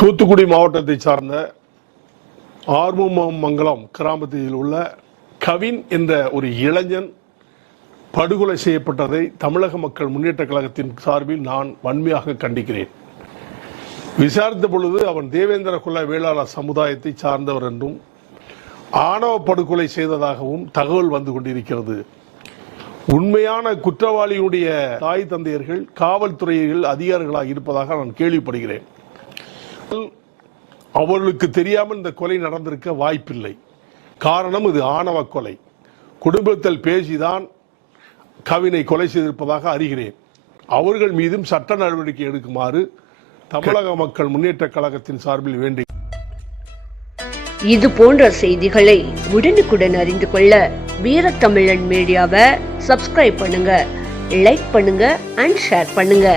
தூத்துக்குடி மாவட்டத்தை சார்ந்த ஆர்வமங்கலம் கிராமத்தில் உள்ள கவின் என்ற ஒரு இளைஞன் படுகொலை செய்யப்பட்டதை தமிழக மக்கள் முன்னேற்ற கழகத்தின் சார்பில் நான் வன்மையாக கண்டிக்கிறேன். விசாரித்த பொழுது அவன் தேவேந்திர குல வேளாளர் சமுதாயத்தை சார்ந்தவர் என்றும் ஆணவ படுகொலை செய்ததாகவும் தகவல் வந்து கொண்டிருக்கிறது. உண்மையான குற்றவாளியுடைய தாய் தந்தையர்கள் காவல்துறையில் அதிகாரிகளாக இருப்பதாக நான் கேள்விப்படுகிறேன். அவர்களுக்கு தெரியாமல் இந்த கொலை நடந்திருக்க வாய்ப்பில்லை. காரணம் இது ஆணவ கொலை. குடும்பத்தில் பேசிதான் கவினை கொலை செய்திருப்பதாக அறிகிறேன். அவர்கள் மீதும் சட்ட நடவடிக்கை எடுக்குமாறு தமிழக மக்கள் முன்னேற்ற கழகத்தின் சார்பில் வேண்டி. இது போன்ற செய்திகளை உடனுக்குடன் அறிந்து கொள்ள வீரத்தமிழன் மீடியாவை சப்ஸ்கிரைப் பண்ணுங்க, லைக் பண்ணுங்க அண்ட் ஷேர் பண்ணுங்க.